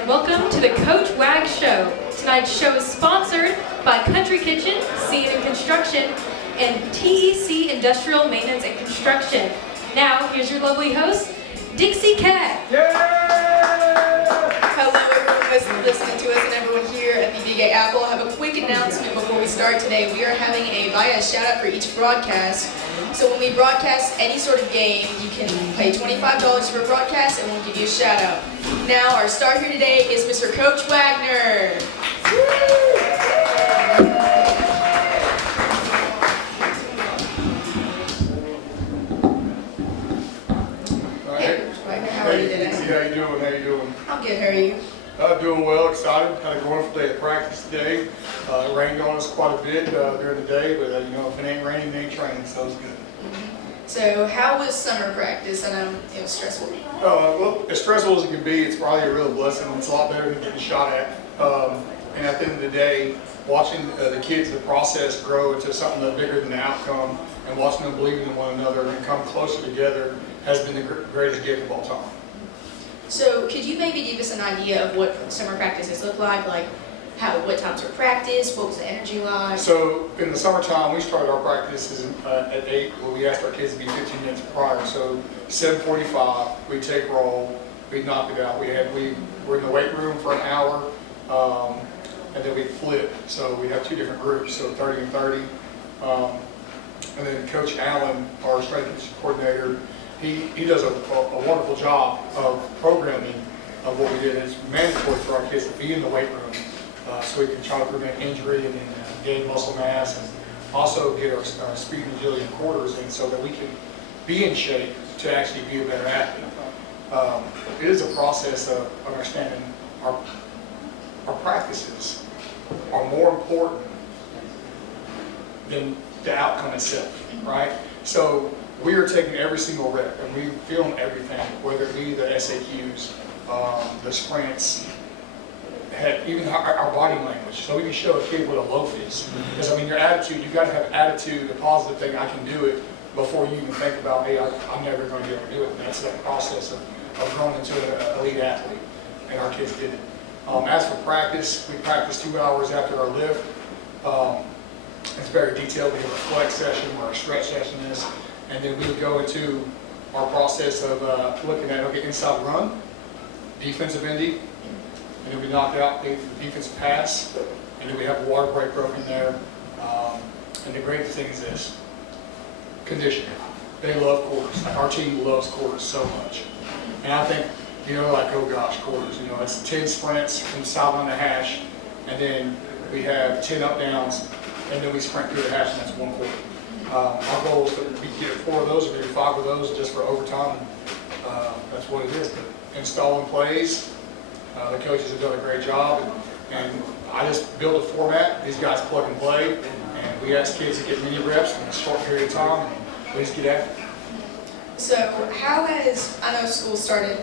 and welcome to the Coach Wag Show. Tonight's show is sponsored by Country Kitchen, Seed and Construction, and TEC Industrial Maintenance and Construction. Now, here's your lovely host, Dixie Cat. Hello everyone listening to us and everyone here at the Big A Apple. I have a quick announcement before we start today. We are having a bias shout out for each broadcast. So when we broadcast any sort of game, you can pay $25 for a broadcast and we'll give you a shout out. Now our star here today is Mr. Coach Wagner. Hey, Coach Wagner, how are you today? How you doing? How you doing? I'm good, how are you? Doing well, excited. Had a wonderful day of practice today. It rained on us quite a bit during the day, but you know, if it ain't raining, it ain't training, so it's good. So how was summer practice? I know it was stressful. Well, as stressful as it can be, it's probably a real blessing. It's a lot better than getting shot at. And at the end of the day, watching the kids, the process grow into something that's bigger than the outcome, and watching them believe in one another and come closer together has been the greatest gift of all time. So could you maybe give us an idea of what summer practices look like what times are practice, what was the energy like? So in the summertime, we started our practices at 8, where we asked our kids to be 15 minutes prior. So 7:45, we'd take roll, we'd knock it out. We're in the weight room for an hour, and then we'd flip. So we have 2 different groups, so 30 and 30. And then Coach Allen, our strength coordinator, he does a wonderful job of programming of what we did. It's mandatory for our kids to be in the weight room so we can try to prevent injury and then gain muscle mass, and also get our speed, agility, and quarters in so that we can be in shape to actually be a better athlete. It is a process of understanding our practices are more important than the outcome itself, right? So we are taking every single rep and we film everything, whether it be the SAQs, the sprints, even our body language, so we can show a kid what a loaf is. Because I mean, your attitude, you've got to have attitude, a positive thing, I can do it, before you even think about, hey, I'm never going to be able to do it. And that's that process of growing into an elite athlete, and our kids did it. As for practice, we practice 2 hours after our lift. It's very detailed. We have a flex session where our stretch session is, and then we go into our process of looking at, okay, inside run, defensive indie, and then we knock out the defensive pass, and then we have a water break broken there. And the great thing is this, conditioning. They love quarters. Our team loves quarters so much. And I think, you know, like, oh gosh, quarters, you know, it's 10 sprints from the sideline to hash, and then we have 10 up downs, and then we sprint through the hash, and that's 1 quarter. Our goal is to get 4 of those or maybe 5 of those just for overtime. That's what it is. But installing plays, the coaches have done a great job, and I just build a format. These guys plug and play, and we ask kids to get many reps in a short period of time, and we just get after it. So how has, I know school started,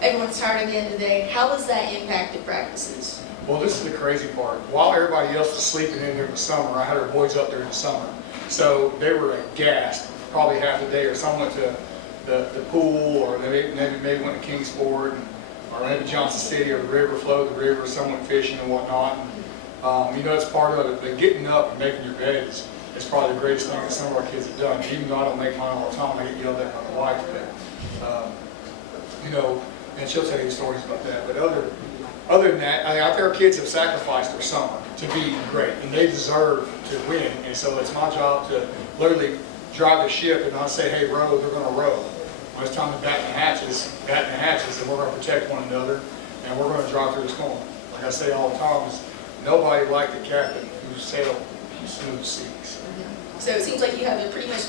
everyone's tired at the end of the day, how has that impacted practices? Well, this is the crazy part. While everybody else was sleeping in there in the summer, I had our boys up there in the summer. So they were gassed probably half the day, or some went to the pool, or they maybe went to Kingsport, or maybe Johnson City, or the river flowed the river, some went fishing and whatnot. You know, it's part of it, but getting up and making your bed is probably the greatest thing that some of our kids have done. Even though I don't make mine all the time, I get yelled at by my wife, but you know, and she'll tell you stories about that. But other than that, I think our kids have sacrificed their summer to be great, and they deserve to win. And so it's my job to literally drive the ship and not say, hey, row, they're going to row. When it's time to batten the hatches, and we're going to protect one another, and we're going to drive through the storm. Like I say all the time, is nobody like the captain who sailed smooth seas. So it seems like you have pretty much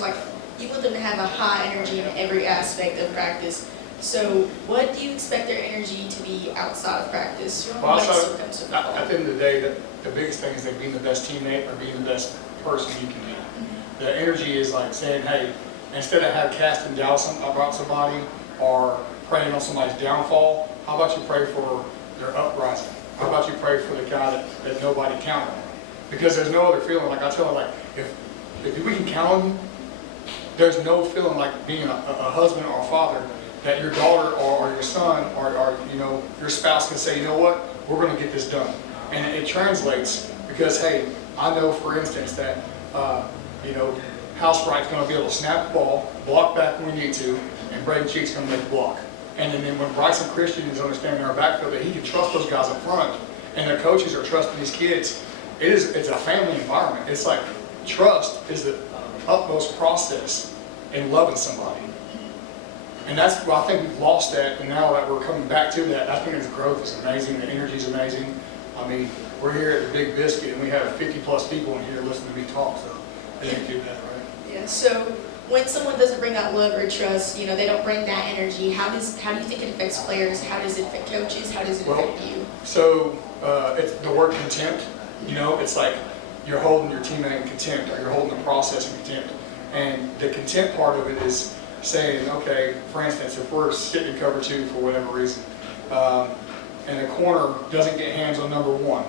you want them to have a high energy in every aspect of practice. So what do you expect their energy to be outside of practice? Well, at the end of the day, the biggest thing is that being the best teammate or being the best person you can be. The energy is like saying, hey, instead of casting doubt about somebody or praying on somebody's downfall, how about you pray for their uprising? How about you pray for the guy that nobody counted on? Because there's no other feeling. Like I tell them, if we can count on you, there's no feeling like being a husband or a father that your daughter or your son or you know, your spouse can say, you know what, we're going to get this done. And it translates because, hey, I know, for instance, that, you know, House Wright's going to be able to snap the ball, block back when we need to, and Braden Cheek's going to make the block. And then when Bryson Christian is understanding our backfield, that he can trust those guys up front, and their coaches are trusting these kids. It's a family environment. It's like trust is the utmost process in loving somebody. And that's, well, I think we've lost that, and now that we're coming back to that, I think its growth is amazing, the energy is amazing. I mean, we're here at the Big Biscuit, and we have 50+ people in here listening to me talk, so they didn't do that, right? Yeah, so when someone doesn't bring that love or trust, you know, they don't bring that energy, how do you think it affects players? How does it affect coaches? How does it affect you? So, it's the word contempt, you know, it's like you're holding your teammate in contempt, or you're holding the process in contempt. And the contempt part of it is saying, okay, for instance, if we're sitting in cover 2 for whatever reason, and the corner doesn't get hands on number 1,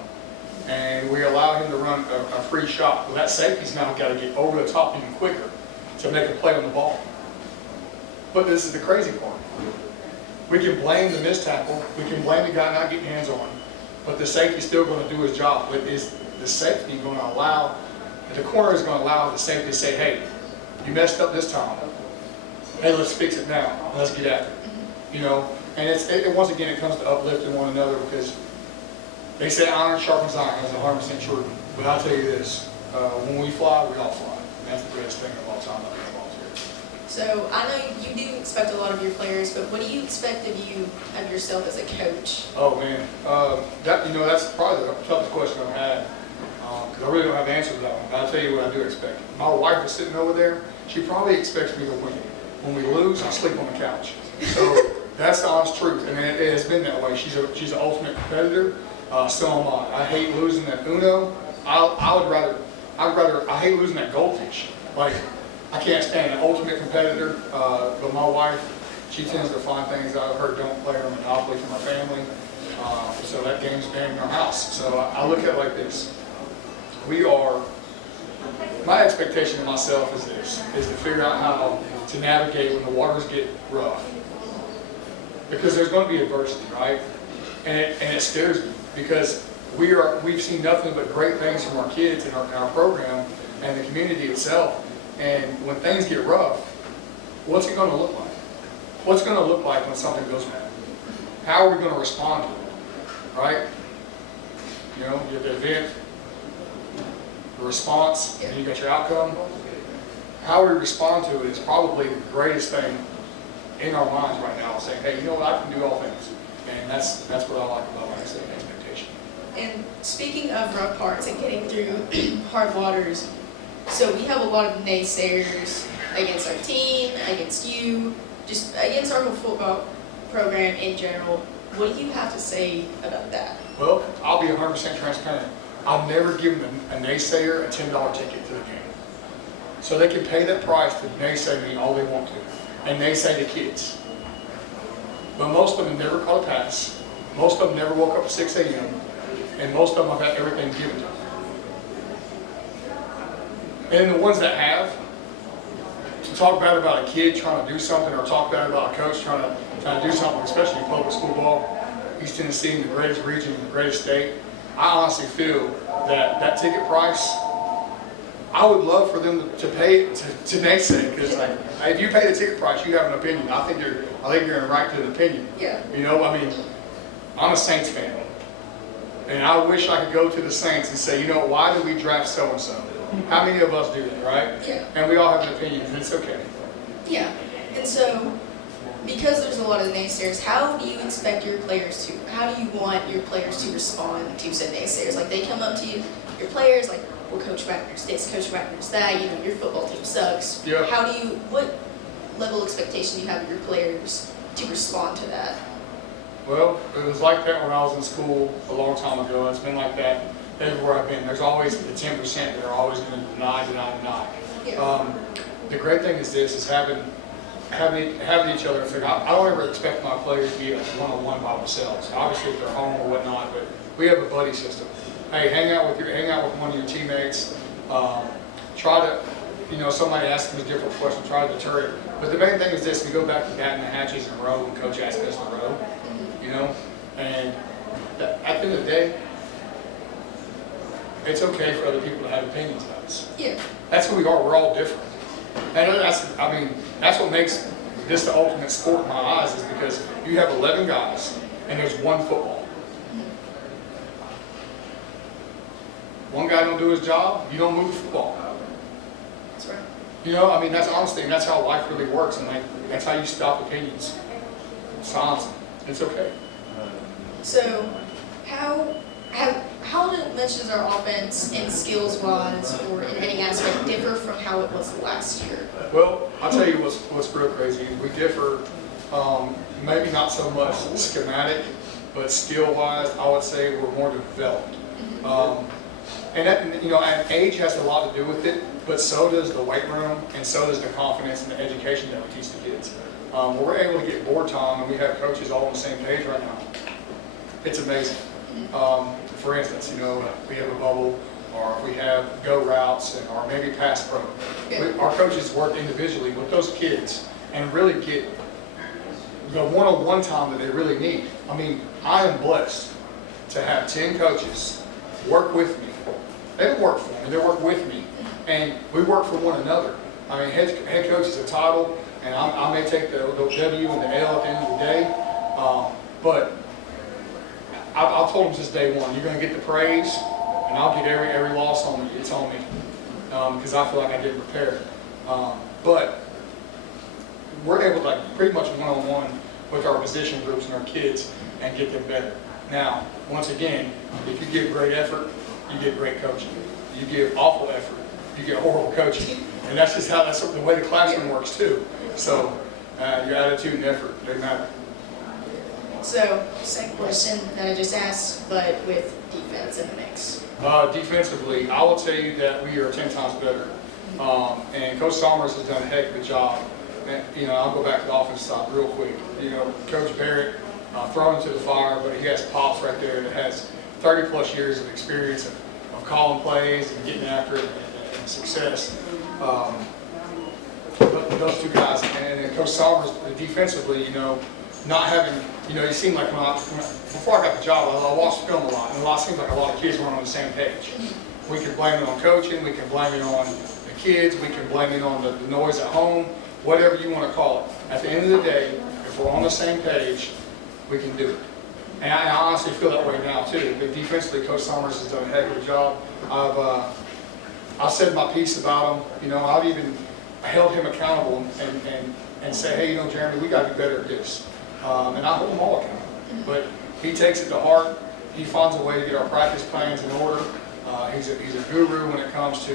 and we allow him to run a free shot, well, that safety's now got to get over the top even quicker to make a play on the ball. But this is the crazy part. We can blame the missed tackle, we can blame the guy not getting hands on, but the safety's still going to do his job. But is the safety going to allow, the corner is going to allow the safety to say, hey, you messed up this time. Hey, let's fix it now. Let's get after it. You know, and once again, it comes to uplifting one another, because they say iron sharpens iron. That's 100% true. But I'll tell you this: when we fly, we all fly. And that's the greatest thing of all time that we've volunteered. So I know you do expect a lot of your players, but what do you expect of yourself as a coach? Oh man, that's probably the toughest question I've had, because I really don't have the answer to that one. But I'll tell you what I do expect. My wife is sitting over there. She probably expects me to win. When we lose, I sleep on the couch. So that's the honest truth, and it has been that way. She's an ultimate competitor. So am I. I hate losing that Uno. I hate losing that goldfish. Like, I can't stand an ultimate competitor. But my wife, she tends to find things I've heard don't play or Monopoly for my family. So that game's banned in our house. So I look at it like this. My expectation of myself is to figure out how to navigate when the waters get rough. Because there's going to be adversity, right? And it scares me, because we've seen nothing but great things from our kids in our program and the community itself. And when things get rough, what's it going to look like? What's it going to look like when something goes bad? How are we going to respond to it, right? You know, you have the event, the response, and you got your outcome. How we respond to it is probably the greatest thing in our minds right now, saying, hey, you know what, I can do all things. And that's what I like about, like I said, expectation. And speaking of rough parts and getting through hard waters, so we have a lot of naysayers against our team, against you, just against our whole football program in general. What do you have to say about that? Well, I'll be 100% transparent. I've never given a naysayer a $10 ticket to the game. So they can pay that price to naysay me all they want to, and naysay the kids. But most of them never caught a pass. Most of them never woke up at 6 a.m. And most of them have had everything given to them. And the ones that have, to talk bad about a kid trying to do something, or talk bad about a coach trying to do something, especially in public school ball, East Tennessee, in the greatest region, in the greatest state, I honestly feel that ticket price, I would love for them to pay it to naysay, because like, if you pay the ticket price, you have an opinion. I think you're in right to an opinion. Yeah. You know, I mean, I'm a Saints fan, and I wish I could go to the Saints and say, you know, why did we draft so and so? How many of us do that, right? Yeah. And we all have an opinion, and it's okay. Yeah. And so, because there's a lot of naysayers, how do you expect your players to? How do you want your players to respond to said naysayers? Like, they come up to you, your players, like, well, Coach Wagner's this, Coach Wagner's that, you know, your football team sucks. Yeah. What level of expectation do you have of your players to respond to that? Well, it was like that when I was in school a long time ago. It's been like that everywhere I've been. There's always the 10% that are always going to deny. Yeah. The great thing is this, is having each other. I don't ever expect my players to be like one-on-one by themselves. Obviously, if they're home or whatnot, but we have a buddy system. Hey, hang out with one of your teammates. Try to somebody asks them a different question, try to deter it. But the main thing is this: we go back to batting the hatches in a row when coach asks us to row, and at the end of the day, it's okay for other people to have opinions about us. Yeah. That's who we are. We're all different, and that's what makes this the ultimate sport in my eyes, is because you have 11 guys and there's one football. One guy don't do his job, you don't move the football. That's right. That's honestly, and that's how life really works, and that's how you stop opinions. Silence them. It's okay. So, how do much does our offense and skills-wise, or in any aspect, differ from how it was last year? Well, I'll tell you what's real crazy. We differ, maybe not so much schematic, but skill-wise, I would say we're more developed. And that, and age has a lot to do with it, but so does the weight room, and so does the confidence and the education that we teach the kids. We're able to get board time, and we have coaches all on the same page right now. It's amazing. For instance, we have a bubble, or if we have go routes, or maybe pass pro. Our coaches work individually with those kids and really get the one-on-one time that they really need. I am blessed to have 10 coaches work with me. They don't work for me, they work with me. And we work for one another. Head coach is a title, and I may take the W and the L at the end of the day, but I've told them since day one, you're going to get the praise, and I'll get every loss on me. It's on me, because I feel like I didn't prepare. But we're able to pretty much one-on-one with our position groups and our kids and get them better. Now, once again, if you give great effort, you get great coaching. You give awful effort, you get horrible coaching. And that's the way the classroom works too. So your attitude and effort, they matter. So, second question that I just asked, but with defense in the mix. Defensively, I will tell you that we are 10 times better. And Coach Somers has done a heck of a job. And, I'll go back to the offensive side real quick. Coach Barrett, thrown into the fire, but he has Pops right there that has 30 plus years of experience of calling plays and getting after it and success. Those two guys, and then Coach Somers defensively, not having, it seemed like before I got the job, I watched film a lot, and it seemed like a lot of kids weren't on the same page. We can blame it on coaching, we can blame it on the kids, we can blame it on the noise at home, whatever you want to call it. At the end of the day, if we're on the same page, we can do it. And I honestly feel that way now too. But defensively, Coach Somers has done a heck of a job. I've said my piece about him. I've even held him accountable and say, hey, Jeremy, we got to be better at this. And I hold them all accountable. But he takes it to heart. He finds a way to get our practice plans in order. He's a guru when it comes to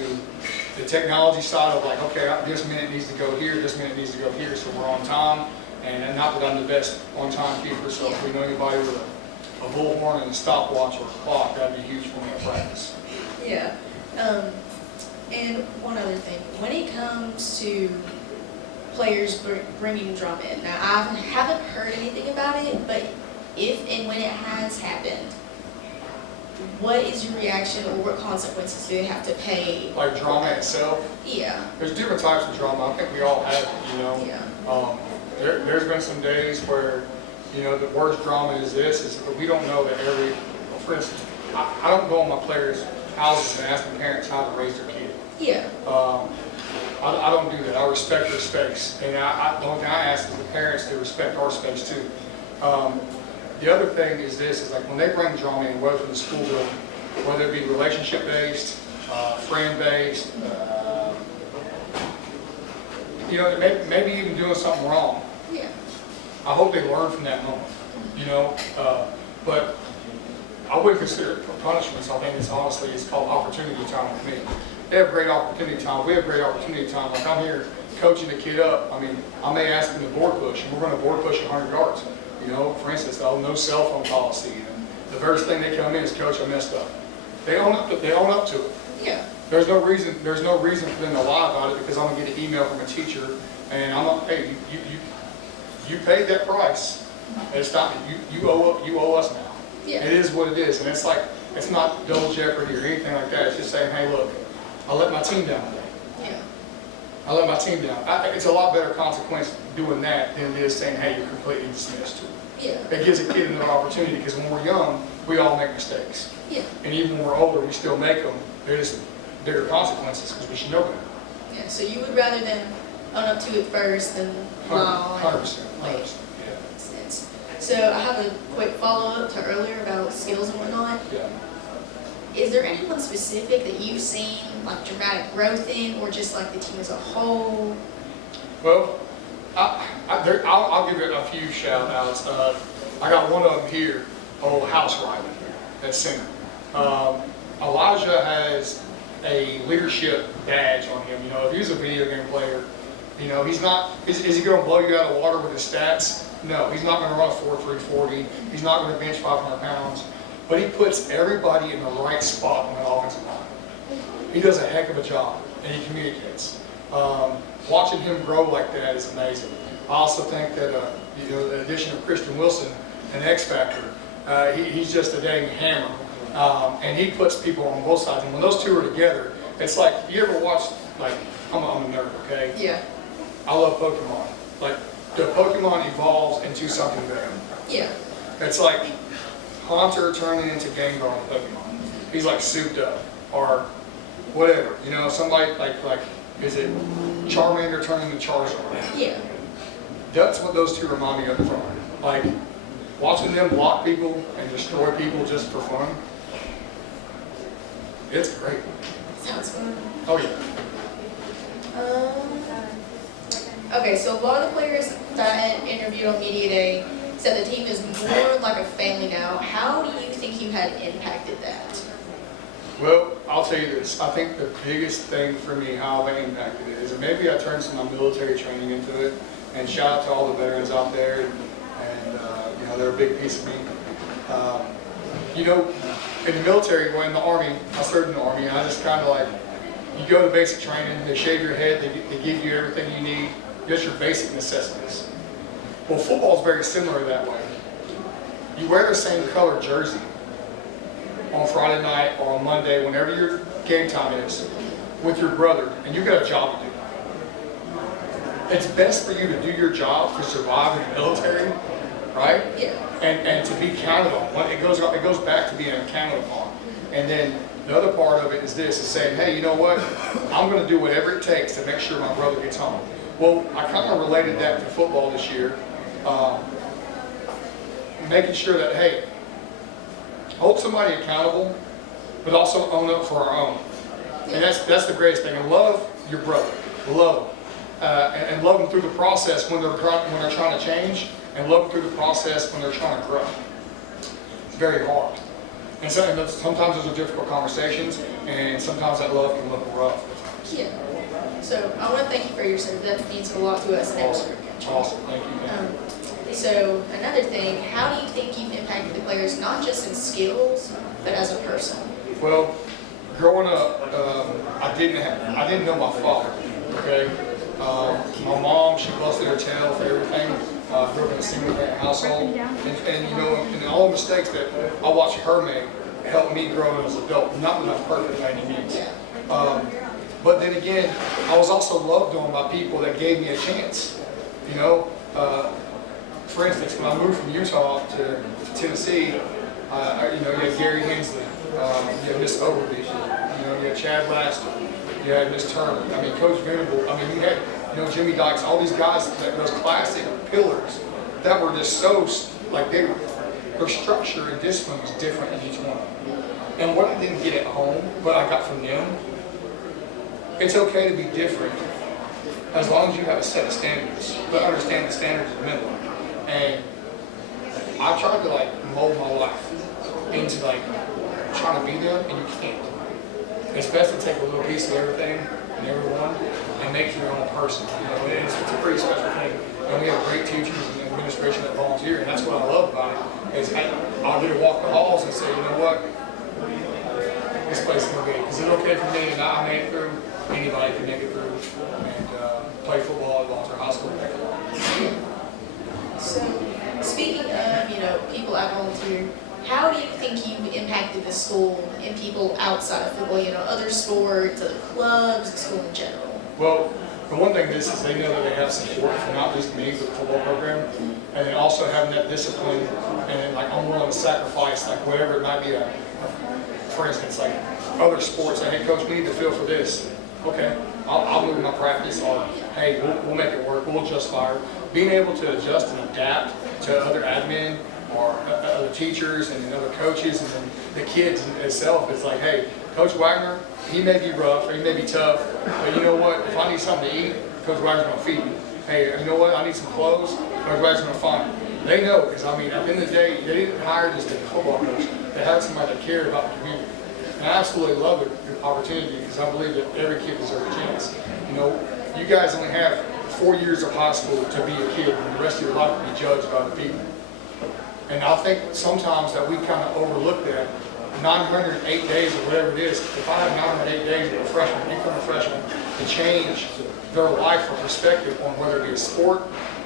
the technology side of okay, this minute needs to go here, this minute needs to go here, so we're on time. And not that I'm the best on-time keeper, so if we know anybody with a bullhorn and a stopwatch or a clock, that'd be huge for me at practice. Yeah. And one other thing, when it comes to players bringing drum in, now I haven't heard anything about it, but if and when it has happened, what is your reaction, or what consequences do they have to pay? Like drama itself? Yeah. There's different types of drama. I think we all have it, Yeah. There's been some days where, the worst drama is this, but we don't know that for instance, I don't go in my players' houses and ask their parents how to raise their kid. Yeah. I don't do that. I respect their space. And the only thing I ask is the parents to respect our space too. The other thing is this, is when they bring drama in, whether from the school building, whether it be relationship-based, friend-based, maybe even doing something wrong. Yeah. I hope they learn from that moment, but I wouldn't consider it punishments. I think it's called opportunity time with me. They have great opportunity time. We have great opportunity time. Like I'm here coaching the kid up. I may ask them to board push, and we're going to board push 100 yards. For instance, no cell phone policy. And the first thing they come in is, Coach, I messed up. They own up to it. Yeah. There's no reason for them to lie about it, because I'm gonna get an email from a teacher and I'm like, hey, you paid that price. And it's not you owe us now. Yeah. It is what it is, and it's not double jeopardy or anything like that. It's just saying, hey, look, I let my team down today. Yeah. I let my team down. I think it's a lot better consequence doing that than it is saying, hey, you're completely dismissed. Yeah. It gives a kid another opportunity because when we're young, we all make mistakes. Yeah. And even when we're older, we still make them. They're just bigger consequences because we should know better. Yeah. So you would rather them own up to it first than lie. 100%. Like, 100%. Yeah. sense. So I have a quick follow-up to earlier about skills and whatnot. Yeah. Is there anyone specific that you've seen like dramatic growth in, or just like the team as a whole? Well, I'll give it a few shout outs. I got one of them here, old House Riley, at center. Elijah has a leadership badge on him. You know, if he's a video game player, you know, he's not, is he going to blow you out of the water with his stats? No, he's not going to run a 4.3 40. He's not going to bench 500 pounds. But he puts everybody in the right spot on the offensive line. He does a heck of a job, and he communicates. Watching him grow like that is amazing. I also think that you know, the addition of Christian Wilson, an X factor, he's just a dang hammer, and he puts people on both sides. And when those two are together, it's like, you ever watch, like, I'm a nerd, okay? Yeah. I love Pokemon. Like, the Pokemon evolves into something better. Yeah. It's like Haunter turning into Gengar on Pokemon. He's like souped up, or whatever. You know, somebody like is it Charmander turning into Charizard? Yeah. That's what those two remind me of from. Like watching them block people and destroy people just for fun. It's great. Sounds fun. Oh yeah. Okay, so a lot of the players that I interviewed on Media Day said the team is more like a family now. How do you think you had impacted that? Well, I'll tell you this. I think the biggest thing for me, how I impacted it, is that maybe I turned some of my military training into it. And shout out to all the veterans out there, and you know, they're a big piece of me. You know, in the military, well, in the Army, I served in the Army, and I just kind of like, you go to basic training, they shave your head, they give you everything you need, just your basic necessities. Well, football is very similar that way. You wear the same color jersey on Friday night or on Monday, whenever your game time is, with your brother, and you've got a job to do. It's best for you to do your job to survive in the military, right? Yeah. And to be counted on. It goes back to being counted upon. And then the other part of it is this, is saying, hey, you know what? I'm going to do whatever it takes to make sure my brother gets home. Well, I kind of related that to football this year. Making sure that, hey, hold somebody accountable, but also own up for our own. And that's the greatest thing. And love your brother. Love them. And love them through the process when they're trying to change, and love them through the process when they're trying to grow. It's very hard. And sometimes those are difficult conversations, and sometimes that love can look rough. Yeah. So I want to thank you for your service. That means a lot to us. Awesome. Thank you. So another thing, how do you think you've impacted the players, not just in skills, but as a person? Well, growing up, I didn't know my father. Okay. My mom, she busted her tail for everything. Grew up in a single parent household, and you know, and all the mistakes that I watched her make helped me grow as an adult. Not that I'm perfect by any means, but then again, I was also loved on by people that gave me a chance. You know, for instance, when I moved from Utah to Tennessee, you know, you had Gary Hensley, you had Miss Overby, you know, you had Chad Laster, you had Miss Turner. I mean, Coach Venable. I mean, you had, you know, Jimmy Dykes, all these guys, those classic pillars that were just so, like, their structure and discipline was different in each one. And what I didn't get at home, what I got from them, it's okay to be different as long as you have a set of standards, but understand the standards is minimum. And I tried to, like, mold my life into, like, trying to be them, and you can't. It's best to take a little piece of everything and everyone and make your own person. You know, it's a pretty special thing. And we have great teachers and administration that volunteer, and that's what I love about it. Is I'll get to walk the halls and say, you know what, this place is gonna be. Is it okay for me? And I made it through. Anybody can make it through and play football at Walter High School. So, speaking of, you know, people at volunteer, how do you think you impacted the school and people outside of football, you know, other sports, other clubs, the school in general? Well, the one thing is they know that they have support from not just me, but the football program, and then also having that discipline, and like I'm willing to sacrifice like whatever it might be. For instance, like other sports, like, hey coach, we need to feel for this. Okay, I'll move my practice, or hey, we'll make it work. We'll adjust fire. Being able to adjust and adapt to other admin or other teachers and other coaches and then the kids itself is like, hey, Coach Wagner, he may be rough or he may be tough, but you know what? If I need something to eat, Coach Wagner's going to feed me. Hey, you know what? I need some clothes, Coach Wagner's going to find me. They know, because I mean, at the end of the day, they didn't hire just a football coach. They hired somebody that cared about the community. And I absolutely love the opportunity because I believe that every kid deserves a chance. You know, you guys only have 4 years of high school to be a kid, and the rest of your life will be judged by the people. And I think sometimes that we kind of overlook that. 908 days or whatever it is, if I have 908 days as a freshman, incoming freshman, to change their life or perspective on whether it be a sport,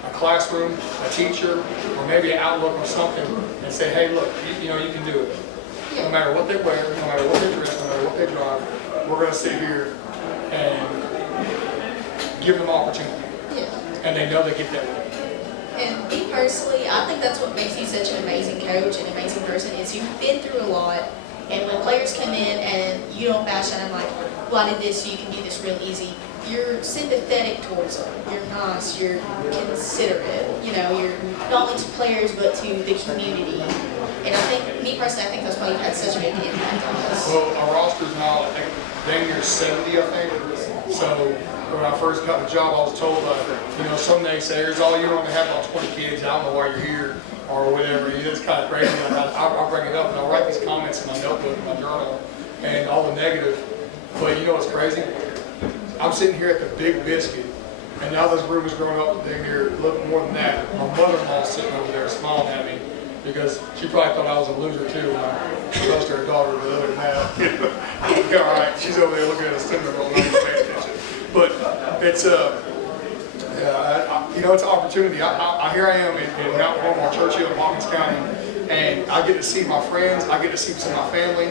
a classroom, a teacher, or maybe an outlook on something, and say, hey, look, you know, you can do it. No matter what they wear, no matter what they dress, no matter what they drive, we're going to sit here and give them opportunity. And they know they get that way. And me personally, I think that's what makes you such an amazing coach, an amazing person, is you've been through a lot, and when players come in and you don't bash on them like, well, I did this so you can do this real easy, you're sympathetic towards them, you're nice, you're considerate, you know, you're not only to players but to the community. And I think, me personally, I think that's why you've had such a big impact on us. Well, our roster's now, I think, dang near 70, I think. So when I first got the job, I was told, you know, some naysayers, oh, you're only have about 20 kids, I don't know why you're here, or whatever. It's kind of crazy. I'll bring it up, and I'll write these comments in my notebook, in my journal, and all the negative. But you know what's crazy? I'm sitting here at the Big Biscuit, and now this room is growing up dang near a little more than that. My mother-in-law's sitting over there smiling at me, because she probably thought I was a loser too when I proposed to her daughter, but other than that, all right, she's over there looking at a cinnamon roll, not even paying attention. But it's you know, it's an opportunity. Here I am in Mount Carmel, Churchill, Hawkins County, and I get to see my friends. I get to see some of my family.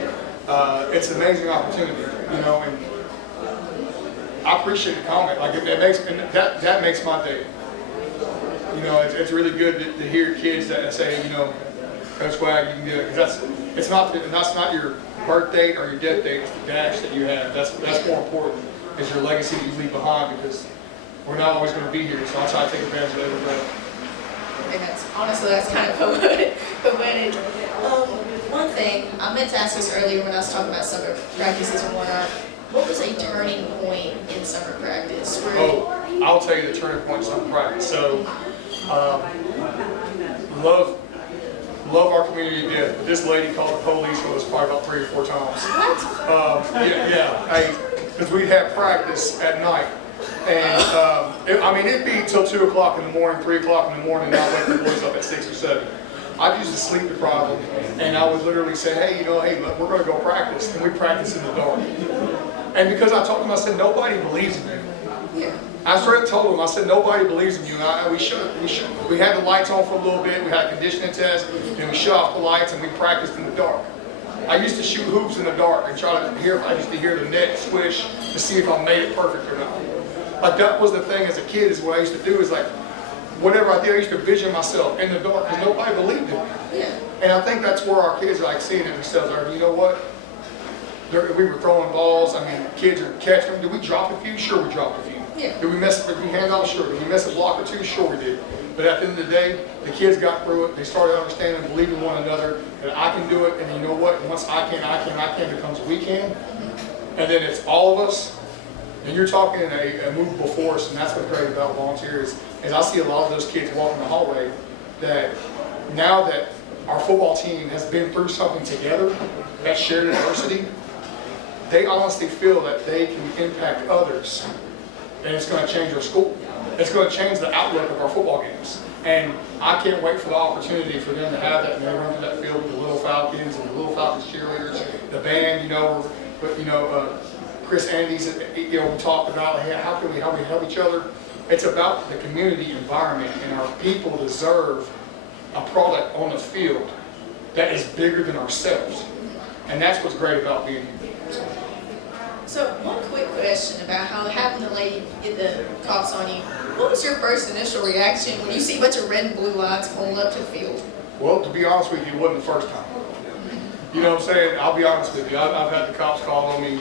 It's an amazing opportunity, you know, and I appreciate the comment. Like that makes my day. You know, it's really good to hear kids that say, you know, Coach Wag, you can do it. Because that's not your birth date or your death date. It's the dash that you have. That's more important. Is your legacy that you leave behind, because we're not always going to be here. So I'll try to take advantage of everybody. And that's kind of poetic. One thing I meant to ask this earlier when I was talking about summer practices and whatnot. What was a turning point in summer practice? Oh, I'll tell you the turning point in summer practice. So, love our community to death. But this lady called the police on us probably about 3 or 4 times. What? Yeah. Because we'd have practice at night. And I mean, it'd be till 2 o'clock in the morning, 3 o'clock in the morning, and I'd wake the boys up at 6 or 7. I'd use the sleep deprived them, and I would literally say, hey, look, we're going to go practice. And we'd practice in the dark. And because I told them, I said, nobody believes in me. Yeah. I straight told them, I said, nobody believes in you. And we should. We had the lights on for a little bit. We had a conditioning test, and we shut off the lights, and we practiced in the dark. I used to shoot hoops in the dark and try to hear if I used to hear the net swish to see if I made it perfect or not. Like that was the thing as a kid, is what I used to do, is like whatever I did, I used to vision myself in the dark because nobody believed in me. Yeah. And I think that's where our kids are like seeing it themselves. Like, you know what? We were throwing balls. I mean, kids are catching them. Did we drop a few? Sure, we dropped a few. Yeah. Did we hand off? Sure. Did we miss a block or two? Sure, we did. But at the end of the day, the kids got through it. They started understanding and believing one another that I can do it. And you know what? Once I can becomes we can. And then it's all of us. And you're talking in a movable force, and that's what's great about volunteers. Is I see a lot of those kids walking the hallway that now that our football team has been through something together, that shared adversity, they honestly feel that they can impact others, and it's going to change our school. It's going to change the outlook of our football games. And I can't wait for the opportunity for them to have that, and they run through that field with the Little Falcons and the Little Falcons cheerleaders, the band, Chris Andes, we talked about, hey, how can we help each other? It's about the community environment, and our people deserve a product on the field that is bigger than ourselves. And that's what's great about being here. So one quick question about how having the lady get the cops on you. What was your first initial reaction when you see a bunch of red and blue lights pulling up to the field? Well, to be honest with you, it wasn't the first time. You know what I'm saying? I'll be honest with you. I've had the cops call on me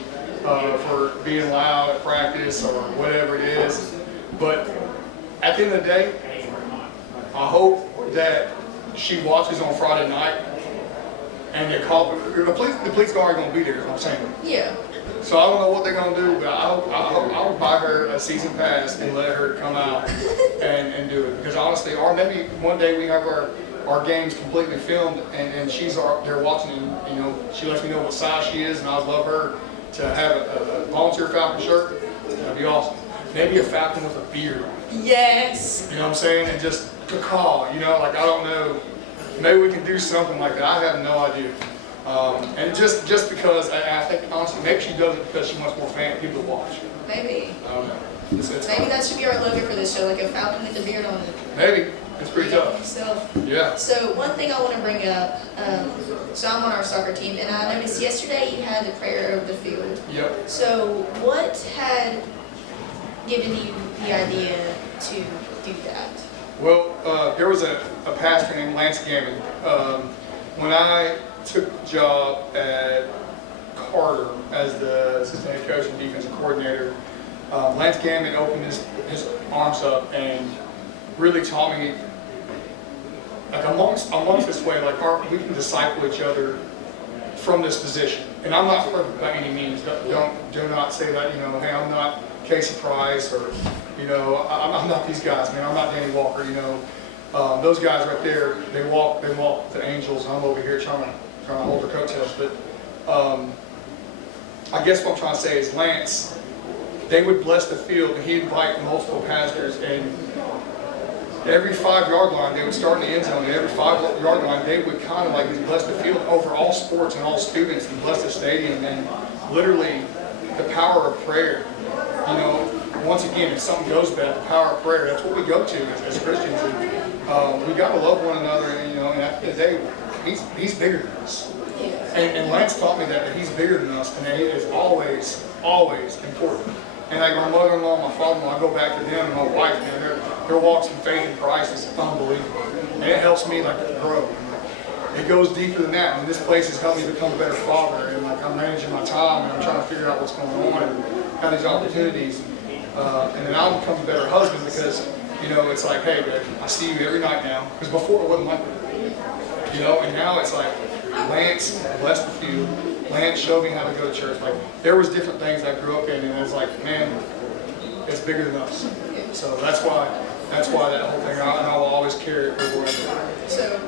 for being loud at practice or whatever it is. But at the end of the day, I hope that she watches on Friday night and the police guard are going to be there, is what I'm saying. Yeah. So I don't know what they're going to do, but I'll buy her a season pass and let her come out and do it. Because honestly, or maybe one day we have our games completely filmed and she's there watching and, you know, she lets me know what size she is and I'd love her to have a volunteer Falcon shirt. That'd be awesome. Maybe a Falcon with a beard. Yes. You know what I'm saying? And just to call, you know, like I don't know. Maybe we can do something like that. I have no idea. And just because I think honestly, maybe she does it because she wants more people to watch. Maybe. I don't know. Maybe that should be our logo for this show, like a falcon with a beard on it. Maybe. It's pretty tough. So, yeah. So one thing I want to bring up, so I'm on our soccer team, and I noticed yesterday you had the prayer over the field. Yep. So what had given you the idea to do that? Well, there was a pastor named Lance Gammon. When I took the job at Carter as the assistant head coach and defensive coordinator, Lance Gammon opened his arms up and really taught me, like amongst this way, like we can disciple each other from this position. And I'm not perfect by any means. Do not say that, you know, hey, I'm not Casey Price or, you know, I'm not these guys, man. I'm not Danny Walker, you know. Those guys right there, they walk the angels, and I'm over here trying to hold their coattails. But I guess what I'm trying to say is Lance, they would bless the field, and he'd invite multiple pastors, and every 5-yard line, they would start in the end zone, and every 5-yard line, they would kind of like bless the field over all sports and all students and bless the stadium, and literally the power of prayer. You know, once again, if something goes bad, the power of prayer, that's what we go to as Christians. And we got to love one another, and, you know, and at the end of the day, he's bigger than us. And Lance taught me that he's bigger than us, and that it is always, always important. And like my mother-in-law and my father-in-law, I go back to them and my wife, man, their walks in faith in Christ is unbelievable. And it helps me like to grow. It goes deeper than that. And this place has helped me become a better father. And like I'm managing my time and I'm trying to figure out what's going on and have these opportunities. And then I'll become a better husband because, you know, it's like, hey, Dad, I see you every night now. Because before it wasn't like that. You know, and now it's like, Lance blessed the field. Lance showed me how to go to church. Like, there was different things I grew up in, and it was like, man, it's bigger than us. So that's why that whole thing, and I will always carry it everywhere I go. So,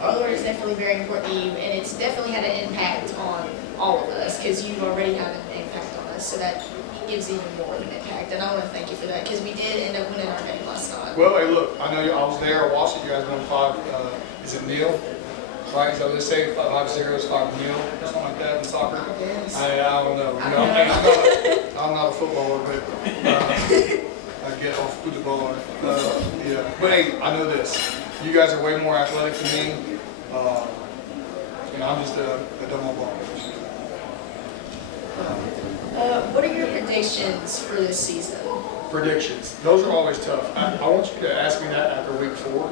our Lord is definitely very important to you, and it's definitely had an impact on all of us, because you already have an impact on us, so that gives even more of an impact. And I want to thank you for that, because we did end up winning our game last night. Well, hey, look, I know I was there, I watched it, you guys won 5, is it Neil? Right, so let's say 5-0 is 5 nil or something like that in soccer. Yes. I don't know. You know, I'm not a footballer, but I get off football. Yeah, but hey, I know this. You guys are way more athletic than me. And I'm just a dumb old ball. What are your predictions for this season? Predictions. Those are always tough. I want you to ask me that after week 4.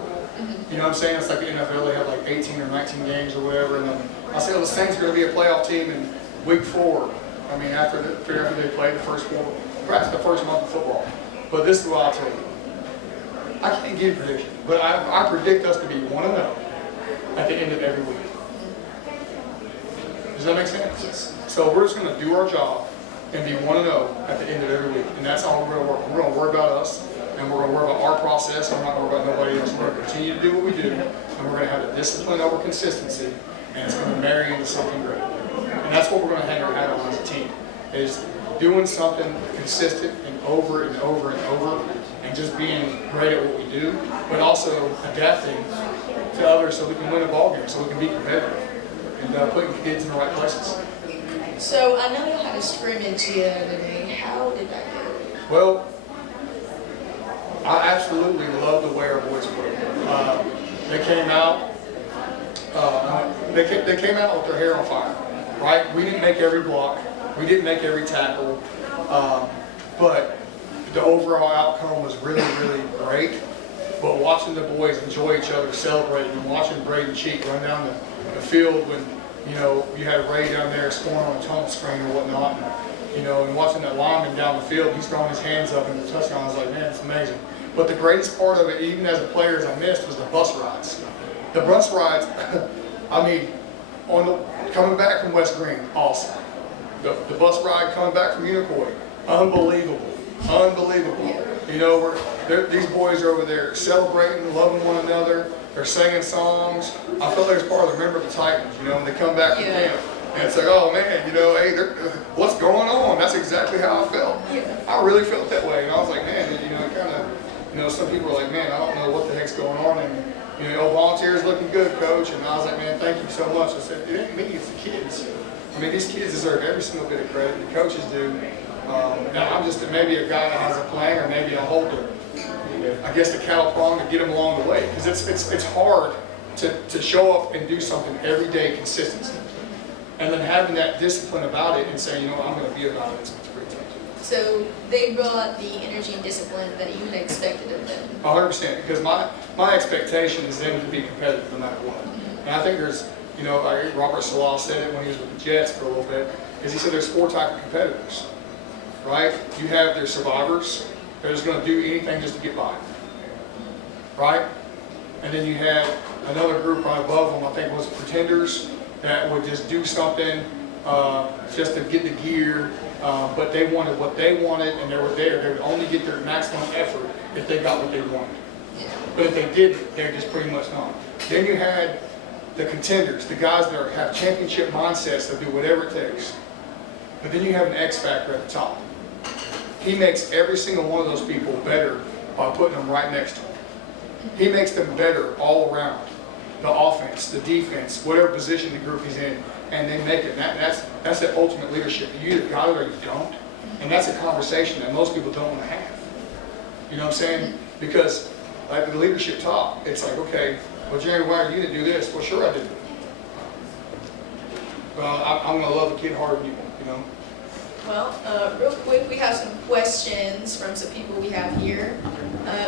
You know what I'm saying? It's like the NFL, they have like 18 or 19 games or whatever, and then I say, well, the Saints are going to be a playoff team in week 4. I mean, after they play the first 4, perhaps the first month of football. But this is what I'll tell you. I can't give a prediction, but I predict us to be 1-0 at the end of every week. Does that make sense? Yes. So we're just going to do our job and be 1-0 at the end of every week. And that's all we're going to work. We're going to worry about us. And we're going to worry about our process. I'm not going to worry about nobody else. We're going to continue to do what we do, and we're going to have a discipline over consistency, and it's going to marry into something great. And that's what we're going to hang our hat on as a team, is doing something consistent and over and over and over, and just being great at what we do, but also adapting to others so we can win a ball game, so we can be competitive, and putting kids in the right places. So I know you had a scrimmage the other day. How did that go? Well, I absolutely love the way our boys play. They came out. They came out with their hair on fire, right? We didn't make every block, We didn't make every tackle, but the overall outcome was really, really great. But watching the boys enjoy each other celebrating and watching Braden Cheek run down the field when, you had Ray down there scoring on a tunnel screen or whatnot, and watching that lineman down the field, he's throwing his hands up in the touchdown. I was like, man, it's amazing. But the greatest part of it, even as a player, as I missed, was the bus rides. The bus rides, I mean, coming back from West Green, awesome. The bus ride coming back from Unicoi, unbelievable. These boys are over there celebrating, loving one another. They're singing songs. I felt like it was part of the Remember the Titans, when they come back from camp. And it's like, oh man, hey, what's going on? That's exactly how I felt. Yeah. I really felt that way. And I was like, man, it kind of, some people are like, man, I don't know what the heck's going on. And, volunteers looking good, coach. And I was like, man, thank you so much. I said, it ain't me, it's the kids. I mean, these kids deserve every single bit of credit. The coaches do. Now, I'm just maybe a guy that has a plan, or maybe I'll hold the cattle prong to get them along the way. Because it's hard to show up and do something every day consistently. And then having that discipline about it and saying, I'm going to be about it, it's pretty tough. So they brought the energy and discipline that you had expected of them. 100%, because my expectation is them to be competitive no matter what. And I think there's, Robert Salah said it when he was with the Jets for a little bit, is he said there's 4 types of competitors, right? You have their survivors, they're just going to do anything just to get by, right? And then you have another group right above them, I think was pretenders, that would just do something just to get the gear, but they wanted what they wanted, and they were there. They would only get their maximum effort if they got what they wanted. But if they didn't, they're just pretty much not. Then you had the contenders, the guys that have championship mindsets that do whatever it takes. But then you have an X factor at the top. He makes every single one of those people better by putting them right next to him. He makes them better all around. The offense, the defense, whatever position the group he's in, and they make it. That's the ultimate leadership. You either got it or you don't. And that's a conversation that most people don't want to have. You know what I'm saying? Because like the leadership talk, it's like, okay, well, Jerry, why are you to do this? Well, sure I did. Well, I'm going to love a kid harder than you, Well, real quick, we have some questions from some people we have here.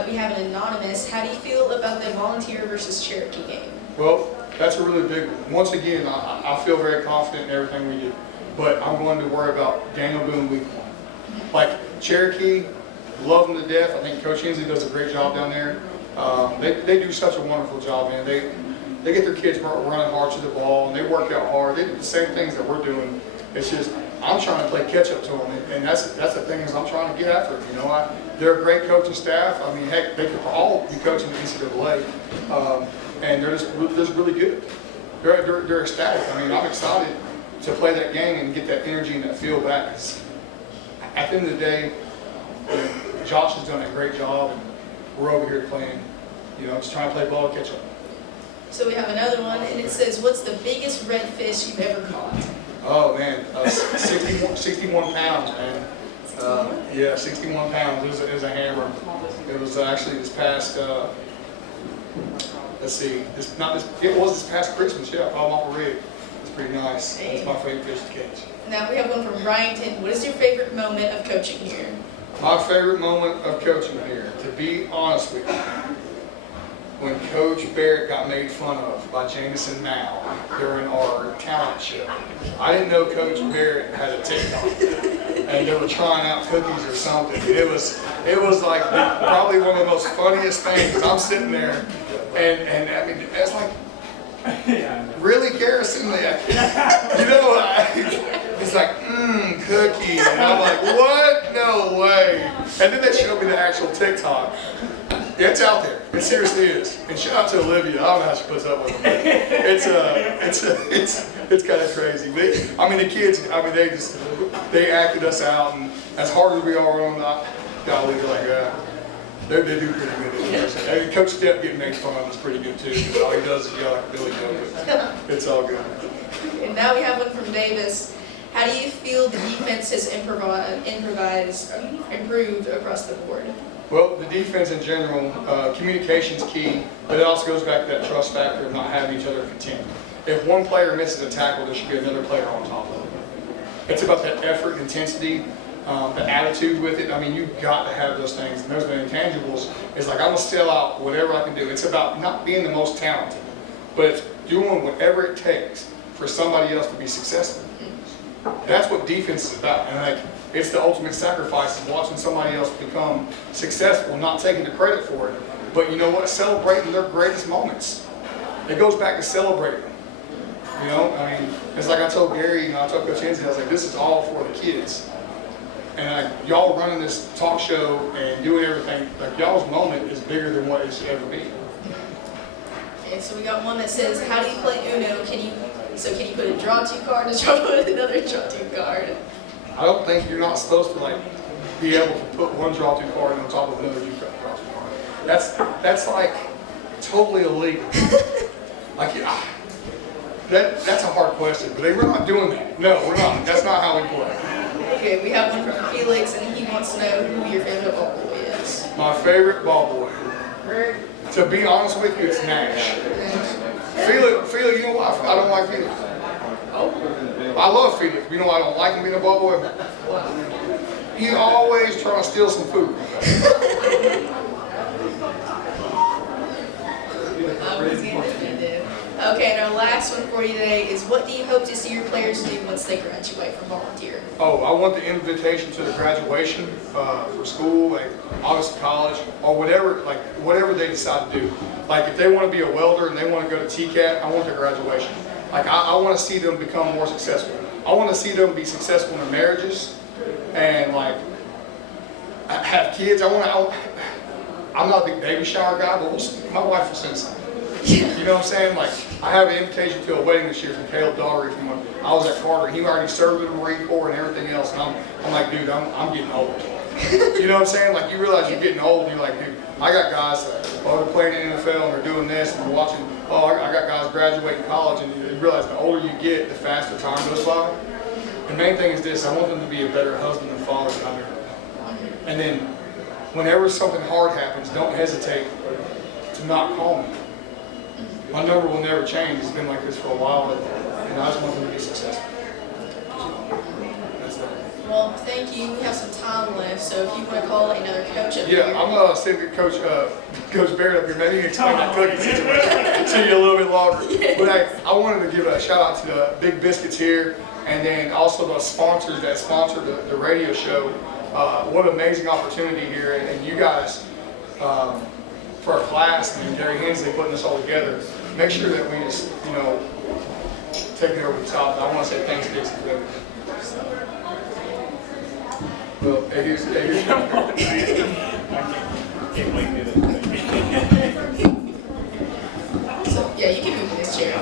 We have an anonymous. How do you feel about the Volunteer versus Cherokee game? Well, that's a really big one. Once again, I feel very confident in everything we do, but I'm going to worry about Daniel Boone week 1. Like Cherokee, love them to death. I think Coach Hensley does a great job down there. They do such a wonderful job, man. They get their kids running hard to the ball, and they work out hard. They do the same things that we're doing. It's just I'm trying to play catch up to them, and that's the thing is I'm trying to get after them. They're a great coaching staff. I mean, heck, they could all be coaching the NCAA, and they're just really good. They're ecstatic. I mean, I'm excited to play that game and get that energy and that feel back. 'Cause at the end of the day, Josh has done a great job, and we're over here playing, just trying to play ball and catch up. So we have another one, and it says, what's the biggest redfish you've ever caught? Oh man, 61 pounds, man. Yeah, 61 pounds. It was a hammer. It was actually this past, let's see, it was this past Christmas, yeah, I caught him off a rig. It's pretty nice. It's my favorite fish to catch. Now we have one from Bryington. What is your favorite moment of coaching here? My favorite moment of coaching here, to be honest with you, when Coach Barrett got made fun of by Jameson Mao during our talent show. I didn't know Coach Barrett had a TikTok, and they were trying out cookies or something. It was like probably one of the most funniest things. I'm sitting there, and I mean, it's like, really, Garrison? He's like, cookie, and I'm like, what? No way. And then they showed me the actual TikTok. Yeah, it's out there. It seriously is. And shout out to Olivia. I don't know how she puts up with it. It's kind of crazy. But, I mean, the kids. I mean, they acted us out, and as hard as we are on the golly, they do pretty good. And Coach Stepp getting made fun of is pretty good too. Because all he does is yell like Billy Joe. It's all good. And now we have one from Davis. How do you feel the defense has improved across the board? Well, the defense in general, communication's key, but it also goes back to that trust factor of not having each other contend. If one player misses a tackle, there should be another player on top of it. It's about that effort, intensity, the attitude with it. I mean, you've got to have those things. And those are the intangibles. It's like, I'm going to sell out whatever I can do. It's about not being the most talented, but it's doing whatever it takes for somebody else to be successful. That's what defense is about. And like, it's the ultimate sacrifice, is watching somebody else become successful, not taking the credit for it. But you know what? Celebrating their greatest moments. It goes back to celebrating. You know, I mean, it's like I told Gary, you know, I told Coach Hensley, I was like, this is all for the kids. And like, y'all running this talk show and doing everything, like y'all's moment is bigger than what it should ever be. Okay, so we got one that says, how do you play Uno? Can you put a draw two card and draw another draw two card? I don't think you're not supposed to like be able to put one draw two card on top of another draw two card. That's like totally illegal. Like, yeah. That's a hard question, but we're not doing that. No, we're not. That's not how we play. Okay, we have one from Felix, and he wants to know who your favorite ball boy is. My favorite ball boy. To be honest with you, it's Nash. Felix, you know why I don't like Felix? I love Felix. You know why I don't like him being a ball boy? He always trying to steal some food. Okay, and our last one for you today is, what do you hope to see your players do once they graduate from volunteer? Oh, I want the invitation to the graduation for school, like obviously college, or whatever they decide to do. Like if they want to be a welder and they want to go to TCAT, I want their graduation. Like I want to see them become more successful. I want to see them be successful in their marriages and like have kids. I'm not a big baby shower guy, but my wife will send something. You know what I'm saying? Like, I have an invitation to a wedding this year from Caleb Daugherty. I was at Carter. He already served in the Marine Corps and everything else. And I'm like, dude, I'm getting old. You know what I'm saying? Like, you realize you're getting old, and you're like, dude, I got guys that they're playing in the NFL and they're doing this, and they're watching. Oh, I got guys graduating college, and you realize the older you get, the faster time goes by. The main thing is this: I want them to be a better husband and father than I am. And then, whenever something hard happens, don't hesitate to not call me. My number will never change. It's been like this for a while, and I just want them to be successful. That's it. Well, thank you. We have some time left, so if you want to call another coach up here. Yeah, I'm going to send Coach Barrett up here. Maybe he can explain that cookie situation to you a little bit longer. But I wanted to give a shout out to Big Biscuits here, and then also the sponsors that sponsor the radio show. What an amazing opportunity here, and you guys, for our class, and Gary Hensley putting this all together, make sure that we just, you know, take it over the top. I want to say thanks, Dixie, for that. Well, here's So, yeah, you can move this chair.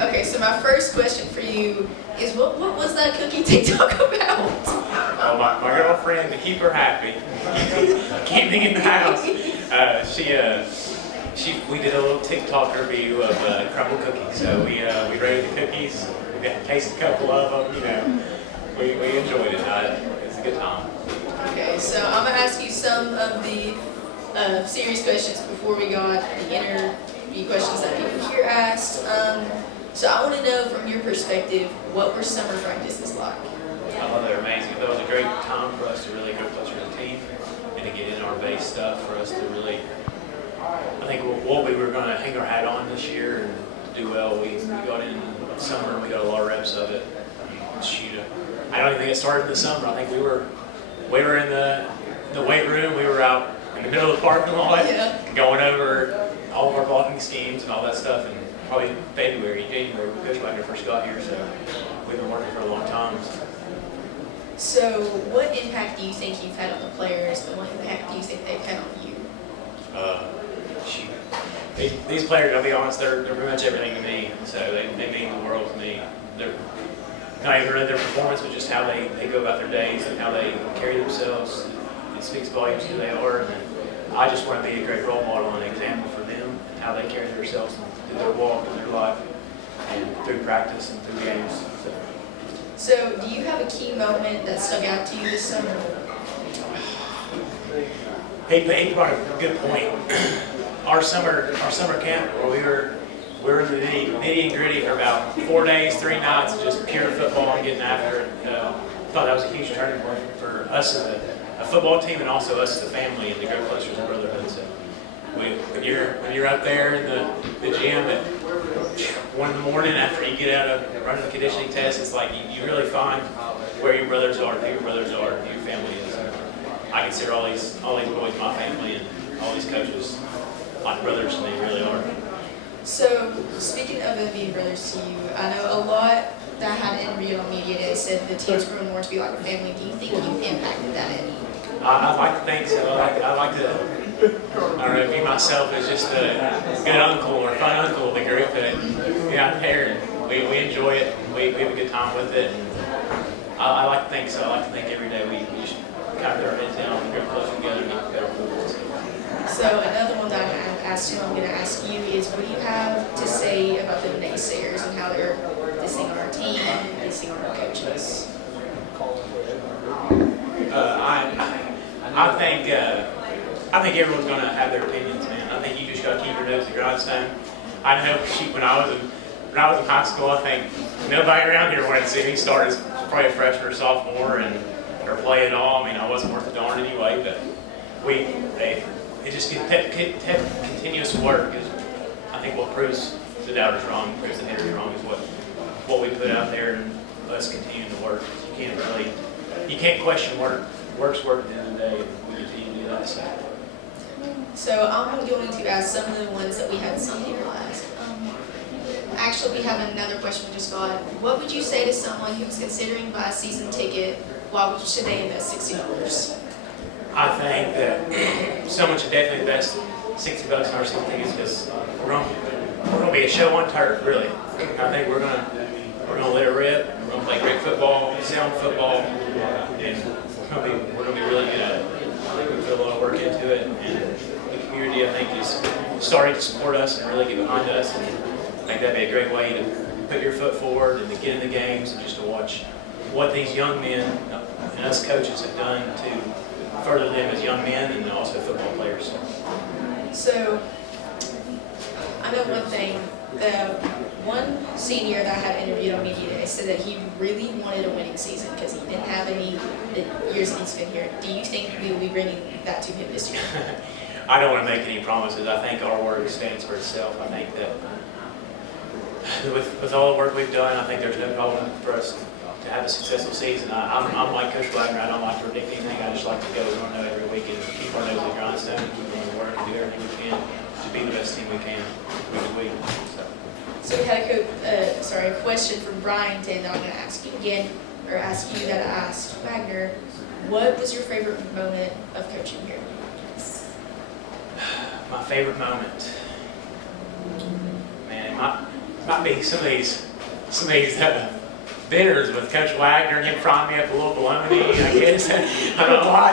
Okay, so my first question for you is, what was that cookie TikTok about? Well, my girlfriend, to keep her happy, camping in the house, we did a little TikTok review of crumble cookies. So we rated the cookies, we got to taste a couple of them, you know. We enjoyed it. It's a good time. Okay, so I'm going to ask you some of the serious questions before we got the interview questions that people here asked. So I want to know from your perspective, what were summer practices like? I thought they were amazing. It was a great time for us to really get closer to the team and to get in our base stuff for us to really, I think what we were going to hang our hat on this year and do well, we got in the summer and we got a lot of reps of it. I don't even think it started in the summer. I think we were in the weight room. We were out in the middle of the parking lot, going over all of our blocking schemes and all that stuff. And probably January, when Coach Wagner first got here. So we've been working for a long time. So what impact do you think you've had on the players, and what impact do you think they've had on you? These players, I'll be honest, they're pretty much everything to me. So they mean the world to me. They're not even their performance, but just how they go about their days and how they carry themselves. It speaks volumes to who they are. And I just want to be a great role model and an example for them and how they carry themselves through their walk and their life and through practice and through games. So do you have a key moment that stuck out to you this summer? He brought a good point. Our summer camp, where we're in the nitty and gritty for about 4 days, 3 nights, just pure football and getting after it. Thought that was a huge turning point for us as a football team, and also us as a family and to grow closer as a brotherhood. So when you're up there in the gym at 1 in the morning after you get out of running the conditioning test, it's like you really find where your brothers are, who your brothers are, who your family is. I consider all these boys my family, and all these coaches like brothers, and they really are. So, speaking of them being brothers to you, I know a lot that I had interviewed on media day said the team's grown more to be like a family. Do you think you've impacted that any? I'd like to think so. I like to, I don't know, view myself as just a good uncle or a fun uncle of the group that get out there and we enjoy it. We have a good time with it. And I like to think so. I like to think every day we should kind of put our heads down and get closer together and get better fools. So another one that I have asked you, I'm going to ask you is, what do you have to say about the naysayers and how they're dissing on our team, dissing on our coaches? I think everyone's going to have their opinions, man. I think you just got to keep your nose to the grindstone. I know when I was in high school, I think nobody around here wanted to see me start as probably a freshman or sophomore or play at all. I mean, I wasn't worth a darn anyway, but it just continuous work is, I think, what proves the doubters wrong, proves the haters wrong, is what we put out there and us continuing to work. You can't question work. Work's work at the end of the day, and we continue to do that. So I'm going to ask some of the ones that we had some people ask. Actually, we have another question we just got. What would you say to someone who's considering buy a season ticket? Why should they invest $60? I think that someone should definitely invest $60 in our season tickets, because we're going to be a show on turf, really. I think we're going to let it rip. We're going to play great football, sound football, and we're going to be really good at it. I think we put a lot of work into it, and the community, I think, is starting to support us and really get behind us. And I think that'd be a great way to put your foot forward and to get in the games and just to watch what these young men and us coaches have done to further them as young men and also football players. So, I know one thing. The one senior that I had interviewed on media today said that he really wanted a winning season because he didn't have any the years that he's been here. Do you think we will be bringing that to him this year? I don't want to make any promises. I think our work stands for itself. I think that with all the work we've done, I think there's no problem for us to have a successful season. I'm like Coach Wagner. I don't like to predict anything. I just like to go 1-0 every week and keep our nose to the grindstone, keep doing the work, and do everything we can to be the best team we can week to week. So we had a question from Brian that I'm going to ask you again, or ask you that I asked Wagner. What was your favorite moment of coaching here? My favorite moment, man, it might be some of these dinners with Coach Wagner and him frying me up a little bologna, I guess. I don't know why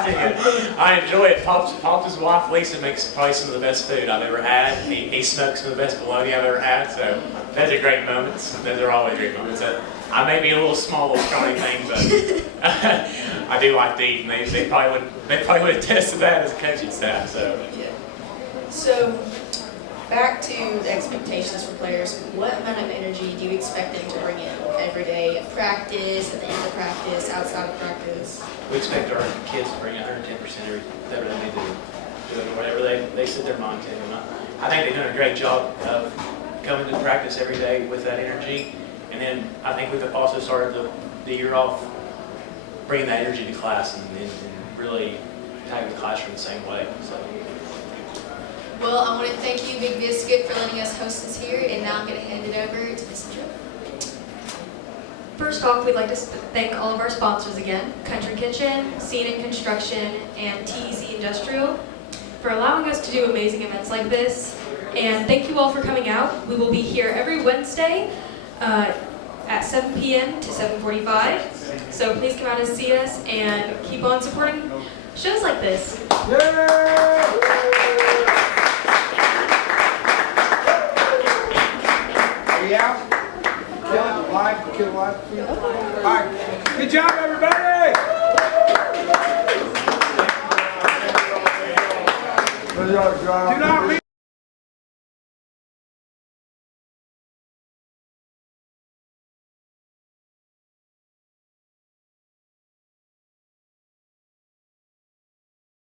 I enjoy it. Pop's wife, Lisa, makes probably some of the best food I've ever had. He smokes some of the best bologna I've ever had, so those are great moments. Those are always great moments. I may be a little small, little scrawny thing, but I do like to eat, and they probably would have tested that as a coaching staff. So. Yeah. So, back to the expectations for players. What amount of energy do you expect them to bring in every day at practice, at the end of practice, outside of practice? We expect our kids to bring 110% everything they do whatever they set their mind to. And I think they've done a great job of coming to practice every day with that energy. And then I think we've also started the year off bringing that energy to class and really tackling the classroom the same way. So. Well, I want to thank you, Big Biscuit, for letting us host this here, and now I'm going to hand it over to Mr. Joe. First off, we'd like to thank all of our sponsors again, Country Kitchen, Scenic Construction, and TEC Industrial, for allowing us to do amazing events like this. And thank you all for coming out. We will be here every Wednesday at 7 p.m. to 7:45. So please come out and see us and keep on supporting shows like this. Yeah. Kill life. All right. Good job, everybody. Do not leave.